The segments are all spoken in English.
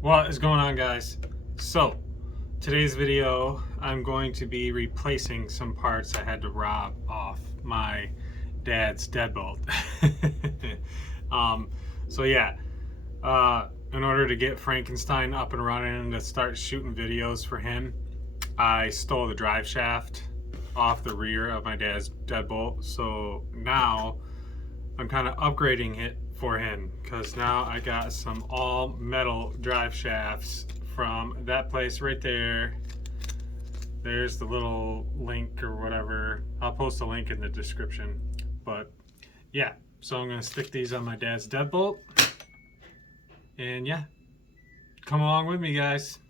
What is going on, guys? So today's video I'm going to be replacing some parts I had to rob off my dad's deadbolt. So yeah, in order to get Frankenstein up and running and to start shooting videos for him, I stole the drive shaft off the rear of my dad's deadbolt. So now I'm kind of upgrading it for him because now I got some all metal drive shafts from that place right there. There's the little link or whatever. I'll post a link in the description. But yeah, so I'm gonna stick these on my dad's deadbolt. And yeah, come along with me, guys.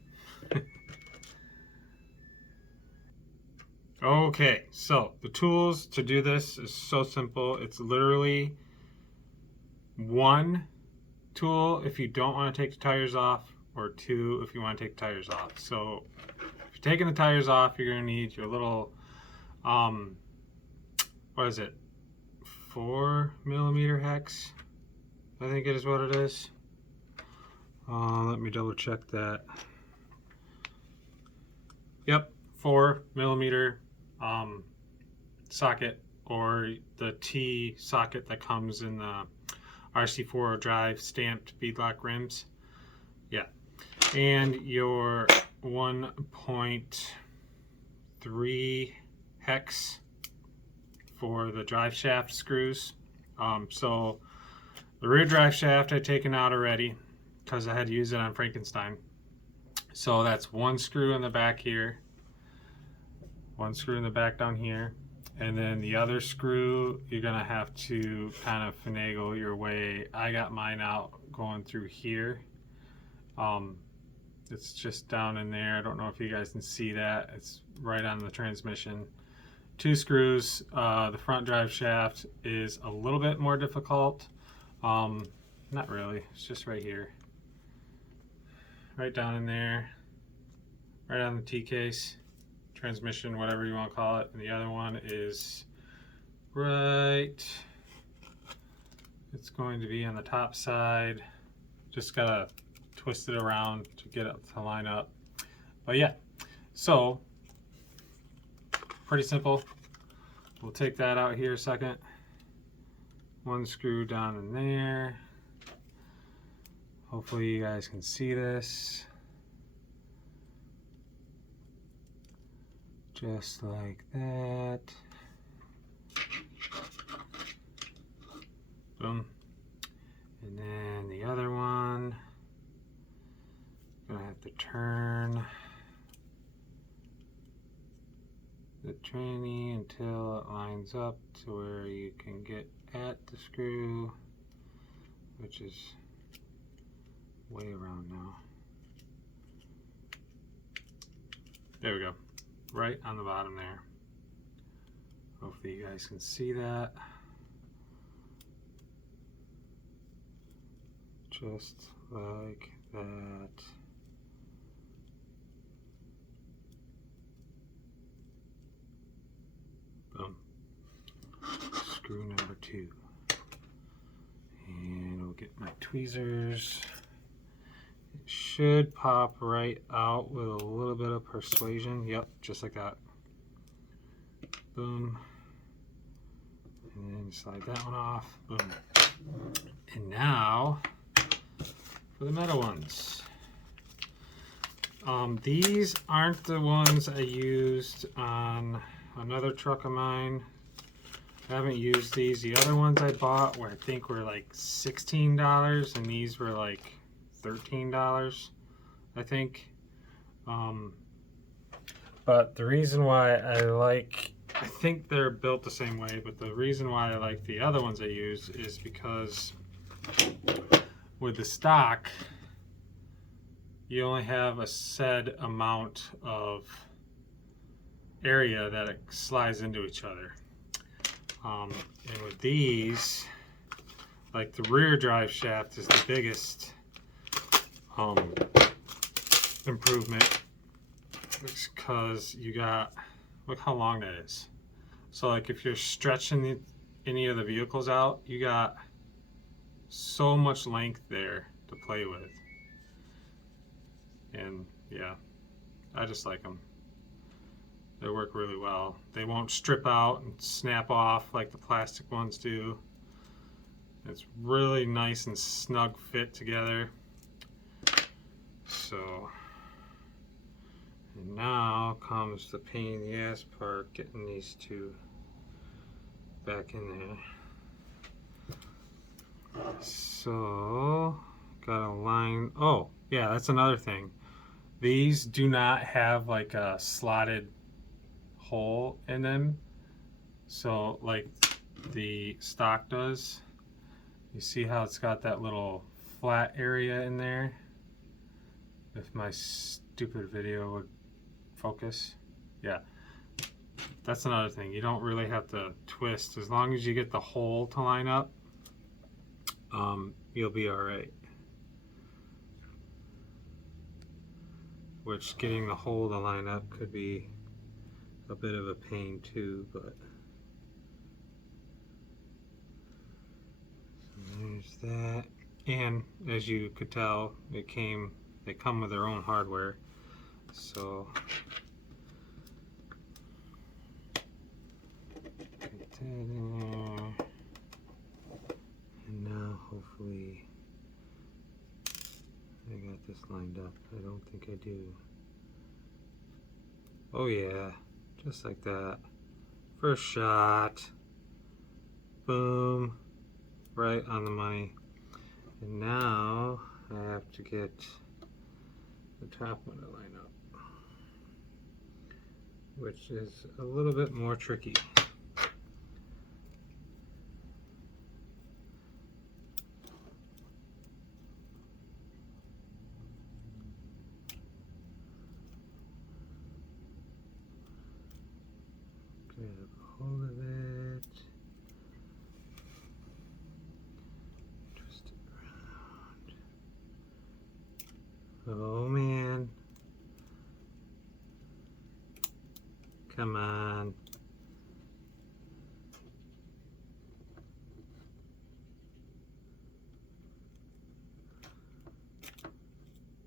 Okay, so the tools to do this is so simple. It's literally one tool if you don't want to take the tires off, or two if you want to take the tires off. So if you're taking the tires off, you're going to need your little what is it, 4mm hex, I think it is what it is. Let me double check that. Yep, 4mm socket, or the T socket that comes in the RC4 drive stamped beadlock rims. Yeah, and your 1.3 hex for the drive shaft screws. So the rear drive shaft I've taken out already because I had to use it on Frankenstein. So that's one screw in the back here, one screw in the back down here, and then the other screw you're gonna have to kind of finagle your way. I got mine out going through here. It's just down in there. I don't know if you guys can see that. It's right on the transmission. Two screws. The front drive shaft is a little bit more difficult. Not really. It's just right here. Right down in there. Right on the T-case. Transmission, whatever you want to call it. And the other one is right. It's going to be on the top side. Just gotta twist it around to get it to line up. But yeah, so pretty simple. We'll take that out here a second. One screw down in there. Hopefully you guys can see this. Just like that. Boom. And then the other one, gonna have to turn the tranny until it lines up to where you can get at the screw, which is way around now. There we go. Right on the bottom there. Hopefully you guys can see that. Just like that. Boom. Screw number 2. And we'll get my tweezers. It should pop right out with a little bit of persuasion. Yep, just like that. Boom. And then slide that one off. Boom. And now for the metal ones. These aren't the ones I used on another truck of mine. I haven't used these. The other ones I bought were, I think, were like $16, and these were like $13, I think. But the reason why I think they're built the same way, but the reason why I like the other ones I use is because with the stock, you only have a set amount of area that it slides into each other. And with these, like the rear drive shaft is the biggest improvement, because you got, look how long that is. So like if you're stretching any of the vehicles out, you got so much length there to play with. And yeah, I just like them. They work really well. They won't strip out and snap off like the plastic ones do. It's really nice and snug fit together. So, and now comes the pain in the ass part, getting these two back in there. So, got a line. Oh, yeah, that's another thing. These do not have like a slotted hole in them. So, like the stock does. You see how it's got that little flat area in there? If my stupid video would focus. Yeah. That's another thing. You don't really have to twist. As long as you get the hole to line up, you'll be alright. Which getting the hole to line up could be a bit of a pain too, but so there's that. And as you could tell, they come with their own hardware. So get that in there. And now hopefully I got this lined up. I don't think I do. Oh yeah, just like that. First shot. Boom. Right on the money. And now I have to get the top one to line up, which is a little bit more tricky. Grab a hold of it, twist it around. Oh man. Come on.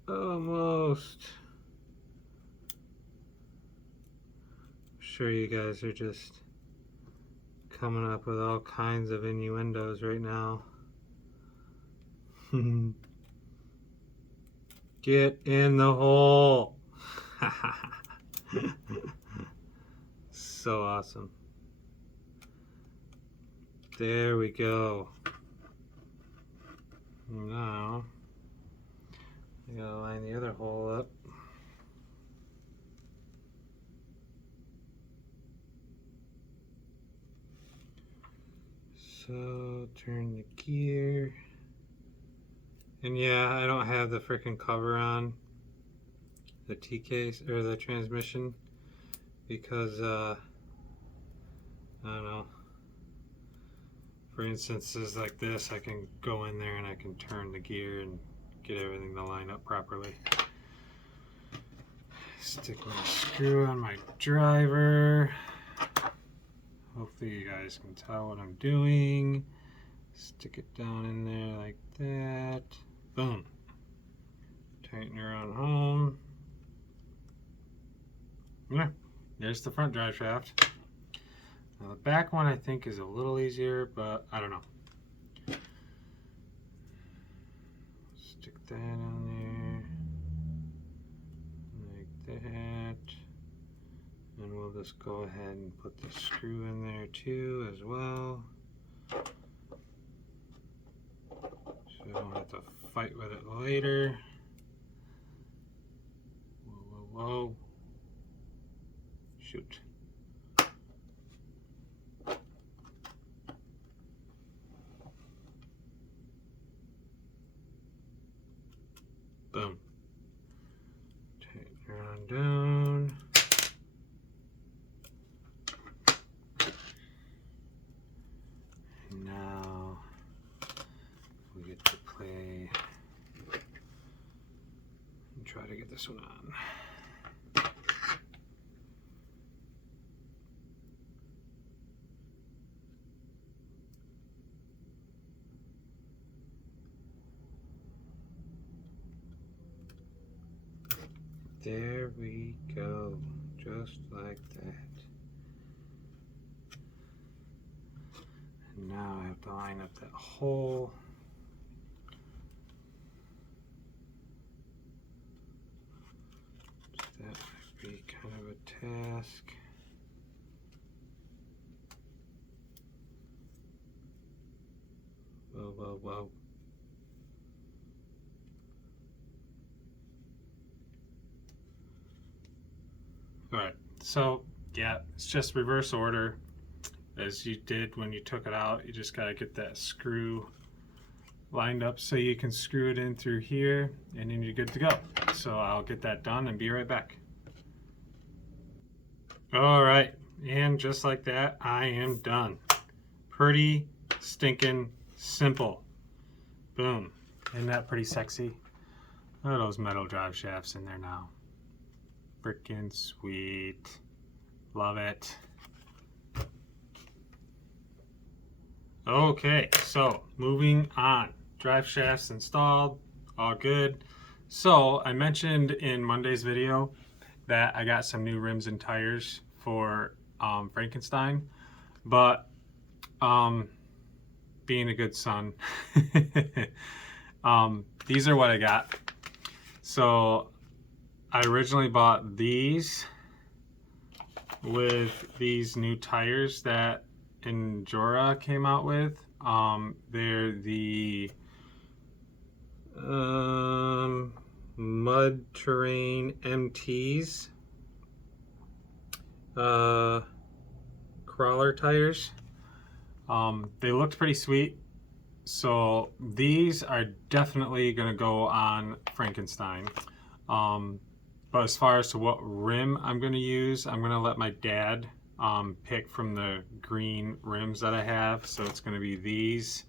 Almost. I'm sure you guys are just coming up with all kinds of innuendos right now. Get in the hole. So awesome. There we go. Now I gotta line the other hole up. So turn the gear. And yeah, I don't have the freaking cover on the T case or the transmission because I don't know. For instances like this, I can go in there and I can turn the gear and get everything to line up properly. Stick my screw on my driver. Hopefully you guys can tell what I'm doing. Stick it down in there like that. Boom. Tighten her on home. Yeah, there's the front drive shaft. Now the back one I think is a little easier, but I don't know. Stick that on there like that. And we'll just go ahead and put the screw in there too as well. So I don't have to fight with it later. Whoa, whoa, whoa. Shoot. Boom. Tighten her on down. And now we get to play and try to get this one on. There we go, just like that. And now I have to line up that hole. That might be kind of a task. Whoa. Alright, so yeah, it's just reverse order as you did when you took it out. You just gotta get that screw lined up so you can screw it in through here, and then you're good to go. So I'll get that done and be right back. Alright, and just like that, I am done. Pretty stinking simple. Boom. Isn't that pretty sexy? Look at those metal drive shafts in there now. Frickin' sweet. Love it. Okay, so moving on. Drive shafts installed, all good. So I mentioned in Monday's video that I got some new rims and tires for Frankenstein, but being a good son, these are what I got. So I originally bought these with these new tires that Endura came out with. They're the mud terrain MTs, crawler tires. They looked pretty sweet, so these are definitely gonna go on Frankenstein. But as far as to what rim I'm gonna use, I'm gonna let my dad pick from the green rims that I have. So it's gonna be these.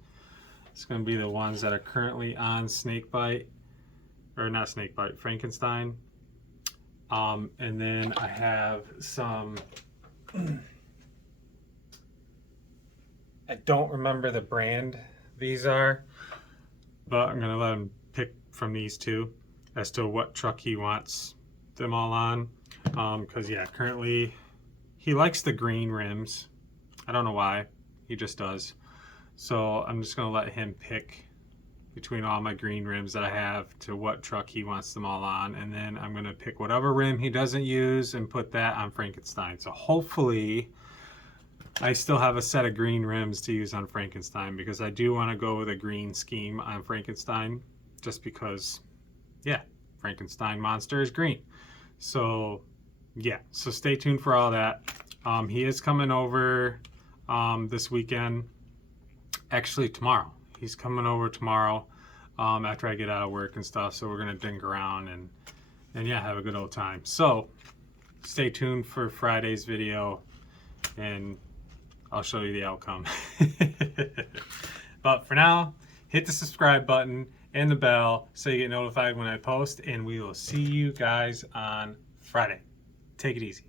It's gonna be the ones that are currently on Snakebite, or not Snakebite, Frankenstein. And then I have some, I don't remember the brand these are, but I'm gonna let him pick from these two as to what truck he wants them all on. Because yeah, currently he likes the green rims. I don't know why, he just does. So I'm just gonna let him pick between all my green rims that I have to what truck he wants them all on, and then I'm gonna pick whatever rim he doesn't use and put that on Frankenstein. So hopefully I still have a set of green rims to use on Frankenstein, because I do want to go with a green scheme on Frankenstein, just because, yeah, Frankenstein monster is green. So yeah, so stay tuned for all that. He is coming over this weekend. Actually tomorrow. He's coming over tomorrow after I get out of work and stuff. So we're gonna dink around and yeah, have a good old time. So stay tuned for Friday's video, and I'll show you the outcome. But for now, hit the subscribe button and the bell so you get notified when I post, and we will see you guys on Friday. Take it easy.